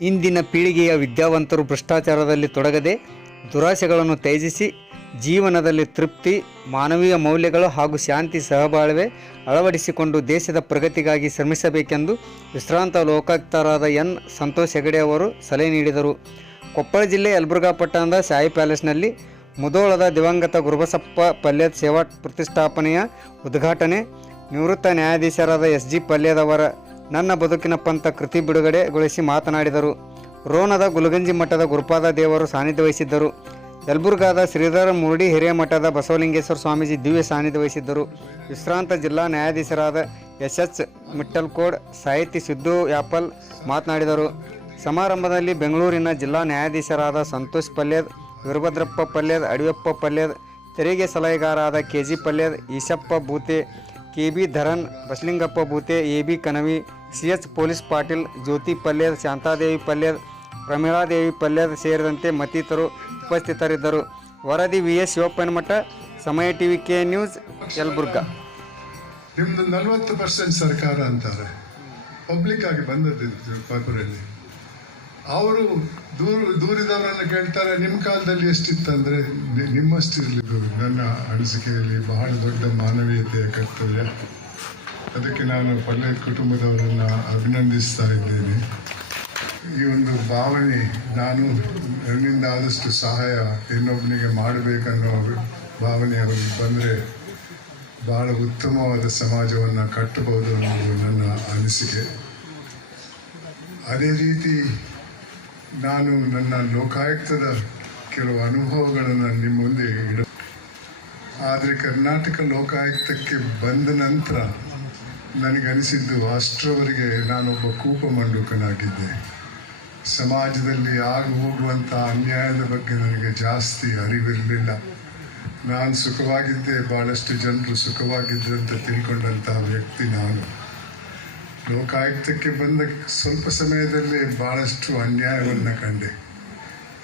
ಇಂದಿನ ಪೀಳಿಗೆಯ ವಿದ್ಯಾವಂತರು ಭ್ರಷ್ಟಾಚಾರದಲ್ಲಿ ತೊಡಗದೆ ದುರಾಸೆಗಳನ್ನು ತ್ಯಜಿಸಿ ಜೀವನದಲ್ಲಿ ತೃಪ್ತಿ, ಮಾನವೀಯ ಮೌಲ್ಯಗಳು ಹಾಗೂ ಶಾಂತಿ ಸಹಬಾಳ್ವೆ ಅಳವಡಿಸಿಕೊಂಡು ದೇಶದ ಪ್ರಗತಿಗಾಗಿ ಶ್ರಮಿಸಬೇಕೆಂದು ವಿಶ್ರಾಂತ ಲೋಕಾಯುಕ್ತರಾದ ಎನ್. ಸಂತೋಷ್ ಹೆಗಡೆ ಅವರು ಸಲಹೆ ನೀಡಿದರು. ಕೊಪ್ಪಳ ಜಿಲ್ಲೆ ಯಲಬುರ್ಗಾ ಪಟ್ಟಣದ ಸಾಯಿ ಪ್ಯಾಲೇಸ್ನಲ್ಲಿ ಮುದೋಳದ ದಿವಂಗತ ಗುರುಬಸಪ್ಪ ಪಲ್ಯದ ಸೇವಾ ಪ್ರತಿಷ್ಠಾಪನೆಯ ಉದ್ಘಾಟನೆ ನಿವೃತ್ತ ನ್ಯಾಯಾಧೀಶರಾದ ಎಸ್. ಜಿ. ಪಲ್ಯದವರ ನನ್ನ ಬದುಕಿನ ಪಂಥ ಕೃತಿ ಬಿಡುಗಡೆಗೊಳಿಸಿ ಮಾತನಾಡಿದರು. ರೋಣದ ಗುಲಗಂಜಿ ಮಠದ ಗುರುಪಾದ ದೇವರು ಸಾನ್ನಿಧ್ಯ ವಹಿಸಿದ್ದರು. ಯಲಬುರ್ಗಾದ ಶ್ರೀಧರ ಮುರುಡಿ ಹಿರೇಮಠದ ಬಸವಲಿಂಗೇಶ್ವರ ಸ್ವಾಮೀಜಿ ದಿವ್ಯ ಸಾನ್ನಿಧ್ಯ ವಹಿಸಿದ್ದರು. ವಿಶ್ರಾಂತ ಜಿಲ್ಲಾ ನ್ಯಾಯಾಧೀಶರಾದ ಎಸ್ ಎಚ್ ಮಿಟ್ಟಲ್ಕೋಡ್, ಸಾಹಿತಿ ಸಿದ್ದು ಯಾಪಲ್ ಮಾತನಾಡಿದರು. ಸಮಾರಂಭದಲ್ಲಿ ಬೆಂಗಳೂರಿನ ಜಿಲ್ಲಾ ನ್ಯಾಯಾಧೀಶರಾದ ಸಂತೋಷ್ ಪಲ್ಯದ್, ವೀರಭದ್ರಪ್ಪ ಪಲ್ಯದ್, ಅಡಿಯಪ್ಪ ಪಲ್ಯದ್, ತೆರಿಗೆ ಸಲಹೆಗಾರರಾದ K G Palyad, Eshappa Boothe K B Dharan, Basalingappa Boothe A B Kanavi C H police Patil, Jyoti Palyad, Shantadevi Palyad, ಪ್ರಮೀಳಾದೇವಿ ಪಲ್ಯದ್ ಸೇರಿದಂತೆ ಮತ್ತಿತರರು ಉಪಸ್ಥಿತರಿದ್ದರು. ವರದಿ ವಿ ಎಸ್ ಶಿವಪ್ಪನಮಠ ಸಮಯ ಟಿವಿ ಕೆ ನ್ಯೂಸ್, ಯಲಬುರ್ಗ. ನಿಮ್ದು ನಲವತ್ತು ಪರ್ಸೆಂಟ್ ಸರ್ಕಾರ ಅಂತಾರೆ. ಪಬ್ಲಿಕ್ ಆಗಿ ಬಂದದ್ದು ಪೇಪರಲ್ಲಿ ಅವರು ದೂರ, ದೂರಿದವರನ್ನು ಕೇಳ್ತಾರೆ ನಿಮ್ಮ ಕಾಲದಲ್ಲಿ ಎಷ್ಟಿತ್ತಂದ್ರೆ, ನಿ- ನಿಮ್ಮಷ್ಟಿರಲಿಲ್ಲ ನನ್ನ ಅನಿಸಿಕೆಯಲ್ಲಿ ಬಹಳ ದೊಡ್ಡ ಮಾನವೀಯತೆಯ ಕರ್ತವ್ಯ. ಅದಕ್ಕೆ ನಾನು ಪಲ್ಲೆ ಕುಟುಂಬದವರನ್ನು ಅಭಿನಂದಿಸ್ತಾ ಇದ್ದೇನೆ. ಈ ಒಂದು ಭಾವನೆ ನಾನು ನನ್ನಿಂದ ಆದಷ್ಟು ಸಹಾಯ ಇನ್ನೊಬ್ಬನಿಗೆ ಮಾಡಬೇಕನ್ನೋ ಭಾವನೆ ಅವರಿಗೆ ಬಂದರೆ ಭಾಳ ಉತ್ತಮವಾದ ಸಮಾಜವನ್ನು ಕಟ್ಟಬಹುದು ಅನ್ನೋದು ನನ್ನ ಅನಿಸಿಕೆ. ಅದೇ ರೀತಿ ನಾನು ನನ್ನ ಲೋಕಾಯುಕ್ತದ ಕೆಲವು ಅನುಭವಗಳನ್ನು ನಿಮ್ಮ ಮುಂದೆ ಇಡ ಆದರೆ ಕರ್ನಾಟಕ ಲೋಕಾಯುಕ್ತಕ್ಕೆ ಬಂದ ನಂತರ ನನಗನಿಸಿದ್ದು ಅಷ್ಟರವರೆಗೆ ನಾನೊಬ್ಬ ಕೂಪ ಮಂಡುಕನಾಗಿದ್ದೆ ಸಮಾಜದಲ್ಲಿ ಆಗು ಹೋಗುವಂಥ ಅನ್ಯಾಯದ ಬಗ್ಗೆ ನನಗೆ ಜಾಸ್ತಿ ಅರಿವಿರಲಿಲ್ಲ. ನಾನು ಸುಖವಾಗಿದ್ದೆ ಭಾಳಷ್ಟು ಜನರು ಸುಖವಾಗಿದ್ದರು ಅಂತ ತಿಳ್ಕೊಂಡಂತಹ ವ್ಯಕ್ತಿ ನಾನು. ಲೋಕಾಯುಕ್ತಕ್ಕೆ ಬಂದ ಸ್ವಲ್ಪ ಸಮಯದಲ್ಲೇ ಭಾಳಷ್ಟು ಅನ್ಯಾಯವನ್ನು ಕಂಡೆ.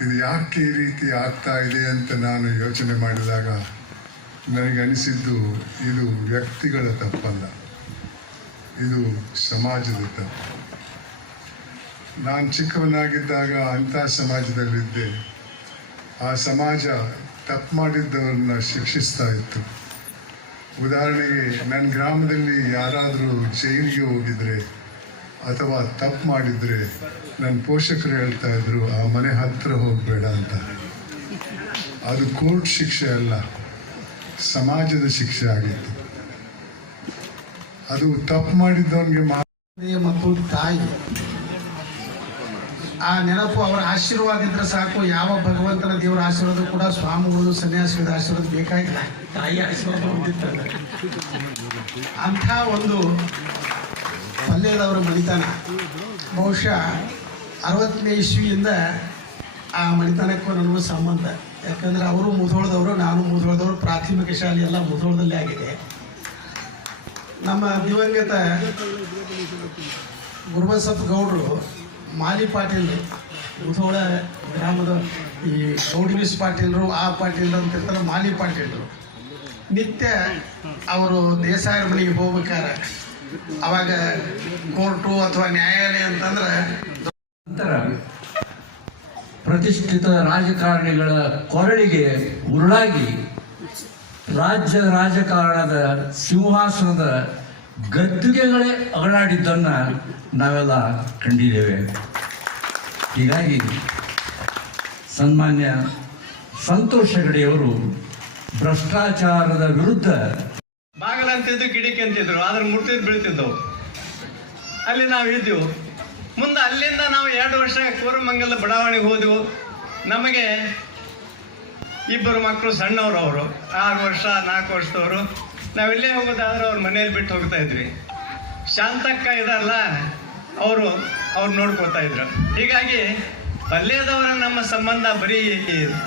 ಇದು ಯಾಕೆ ಈ ರೀತಿ ಆಗ್ತಾ ಇದೆ ಅಂತ ನಾನು ಯೋಚನೆ ಮಾಡಿದಾಗ ನನಗನಿಸಿದ್ದು ಇದು ವ್ಯಕ್ತಿಗಳ ತಪ್ಪಲ್ಲ. ಇದು ಸಮಾಜದ ನಾನು ಚಿಕ್ಕವನಾಗಿದ್ದಾಗ ಅಂಥ ಸಮಾಜದಲ್ಲಿದ್ದೆ. ಆ ಸಮಾಜ ತಪ್ಪು ಮಾಡಿದ್ದವರನ್ನ ಶಿಕ್ಷಿಸ್ತಾ ಇತ್ತು. ಉದಾಹರಣೆಗೆ ನನ್ನ ಗ್ರಾಮದಲ್ಲಿ ಯಾರಾದರೂ ಜೈಲಿಗೆ ಹೋಗಿದ್ರೆ ಅಥವಾ ತಪ್ಪು ಮಾಡಿದರೆ ನನ್ನ ಪೋಷಕರು ಹೇಳ್ತಾ ಇದ್ರು, ಆ ಮನೆ ಹತ್ತಿರ ಹೋಗಬೇಡ ಅಂತ. ಅದು ಕೋರ್ಟ್ ಶಿಕ್ಷೆ ಅಲ್ಲ, ಸಮಾಜದ ಶಿಕ್ಷೆ ಆಗಿತ್ತು. ಅದು ತಪ್ಪು ಮಾಡಿದ್ದವನಿಗೆ ಮಾ ತಂದೆ ಮತ್ತು ತಾಯಿ. ಆ ನೆನಪು ಅವರ ಆಶೀರ್ವಾದ ಇದ್ರೆ ಸಾಕು. ಯಾವ ಭಗವಂತನ ದೇವರ ಆಶೀರ್ವಾದ ಕೂಡ ಸ್ವಾಮಿಗಳು, ಸನ್ಯಾಸಿಗಳ ಆಶೀರ್ವಾದ ಬೇಕಾಗಿಲ್ಲ. ತಾಯಿ ಆಶೀರ್ವಾದ ಅಂತ ಅಂಥ ಒಂದು ಪಲ್ಯದವರ ಮಣಿತನ. ಬಹುಶಃ ಅರವತ್ತನೇ ಇಸ್ವಿಯಿಂದ ಆ ಮಣಿತನಕ್ಕೂ ನನಗೂ ಸಂಬಂಧ. ಯಾಕಂದ್ರೆ ಅವರು ಮುಧೋಳದವರು, ನಾನು ಮುಧೋಳದವರು, ಪ್ರಾಥಮಿಕ ಶಾಲೆ ಎಲ್ಲ ಮುಧೋಳದಲ್ಲೇ ಆಗಿದೆ. ನಮ್ಮ ದಿವಂಗತ ಗುರುಬಸಪ್ಪ ಗೌಡರು ಮಾಲಿ ಪಾಟೀಲ್ ಮುಧೋಳ ಗ್ರಾಮದ ಈ ಗೌಡಿಮಿಸ್ ಪಾಟೀಲರು, ಆ ಪಾಟೀಲ್ ಅಂತಿರ್ತಾರೆ ಮಾಲಿ ಪಾಟೀಲರು. ನಿತ್ಯ ಅವರು ದೇಸಾಯರ ಮನೆಗೆ ಹೋಗ್ಬೇಕಾರೆ ಅವಾಗ ಕೋರ್ಟು ಅಥವಾ ನ್ಯಾಯಾಲಯ ಅಂತಂದ್ರೆ ಪ್ರತಿಷ್ಠಿತ ರಾಜಕಾರಣಿಗಳ ಕೊರಳಿಗೆ ಉರುಳಾಗಿ ರಾಜ್ಯ ರಾಜಕಾರಣದ ಸಿಂಹಾಸನದ ಗದ್ದುಗೆಗಳೇ ಅಗಳಾಡಿದ್ದನ್ನ ನಾವೆಲ್ಲ ಕಂಡಿದ್ದೇವೆ. ಹೀಗಾಗಿ ಸನ್ಮಾನ್ಯ ಸಂತೋಷ್ ಹೆಗಡೆಯವರು ಭ್ರಷ್ಟಾಚಾರದ ವಿರುದ್ಧ ಬಾಗಲ ಅಂತಿದ್ದು ಗಿಡಕ್ಕೆ ಅಂತಿದ್ರು ಆದ್ರೆ ಮುಟ್ಟಿದ್ ಬೀಳ್ತಿದ್ದವು. ಅಲ್ಲಿ ನಾವು ಇದ್ದೆವು ಮುಂದೆ ಅಲ್ಲಿಂದ ನಾವು ಎರಡು ವರ್ಷ ಕೋರಮಂಗಲ ಬಡಾವಣೆಗೆ ಹೋದೆವು. ನಮಗೆ ಇಬ್ಬರು ಮಕ್ಕಳು ಸಣ್ಣವರು ಅವರು. ಆರು ವರ್ಷ, ನಾಲ್ಕು ವರ್ಷದವರು. ನಾವೆಲ್ಲೇ ಹೋಗೋದಾದ್ರೆ ಅವ್ರ ಮನೇಲಿ ಬಿಟ್ಟು ಹೋಗ್ತಾ ಇದ್ವಿ. ಶಾಂತಕ್ಕ ಇದಲ್ಲ ಅವರು ಅವ್ರು ನೋಡ್ಕೋತಾ ಇದ್ರು. ಹೀಗಾಗಿ ಪಲ್ಯದವರ ನಮ್ಮ ಸಂಬಂಧ ಬರೀ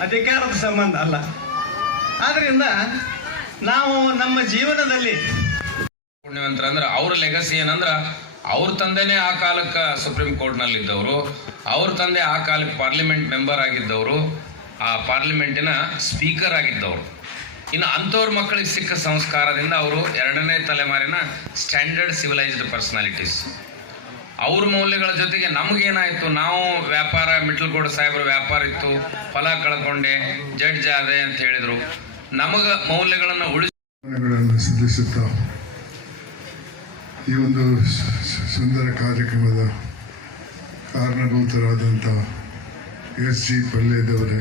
ಅಧಿಕಾರದ ಸಂಬಂಧ ಅಲ್ಲ. ಆದ್ರಿಂದ ನಾವು ನಮ್ಮ ಜೀವನದಲ್ಲಿ ಪುಣ್ಯವಂತರ ಅಂದ್ರೆ ಅವ್ರ ಲೆಗಸಿ ಏನಂದ್ರ ಅವ್ರ ತಂದೆನೇ ಆ ಕಾಲಕ್ಕೆ ಸುಪ್ರೀಂ ಕೋರ್ಟ್ನಲ್ಲಿ ಇದ್ದವರು ಅವ್ರ ತಂದೆ ಆ ಕಾಲಕ್ಕೆ ಪಾರ್ಲಿಮೆಂಟ್ ಮೆಂಬರ್ ಆಗಿದ್ದವರು ಆ ಪಾರ್ಲಿಮೆಂಟಿನ ಸ್ಪೀಕರ್ ಆಗಿದ್ದವರು. ಇನ್ನು ಅಂಥವ್ರ ಮಕ್ಕಳಿಗೆ ಸಿಕ್ಕ ಸಂಸ್ಕಾರದಿಂದ ಅವರು ಎರಡನೇ ತಲೆಮಾರಿನ ಸ್ಟ್ಯಾಂಡರ್ಡ್ ಸಿವಿಲೈಸ್ಡ್ ಪರ್ಸನಾಲಿಟೀಸ್. ಅವ್ರ ಮೌಲ್ಯಗಳ ಜೊತೆಗೆ ನಮಗೇನಾಯಿತು, ನಾವು ವ್ಯಾಪಾರ ಮಿಟ್ಲಕೋಡ ಸಾಹೇಬರ ವ್ಯಾಪಾರ ಇತ್ತು ಫಲ ಕಳ್ಕೊಂಡೆ, ಜಡ್ಜ್ ಆದೆ ಅಂತ ಹೇಳಿದರು. ನಮಗೆ ಮೌಲ್ಯಗಳನ್ನು ಉಳಿಸಿ ಗಳನ್ನು ಸಲ್ಲಿಸುತ್ತಾ ಈ ಒಂದು ಸುಂದರ ಕಾರ್ಯಕ್ರಮದ ಕಾರಣಭೂತರಾದಂಥ ಎಸ್ ಜಿ ಪಲ್ಲೇದವರೇ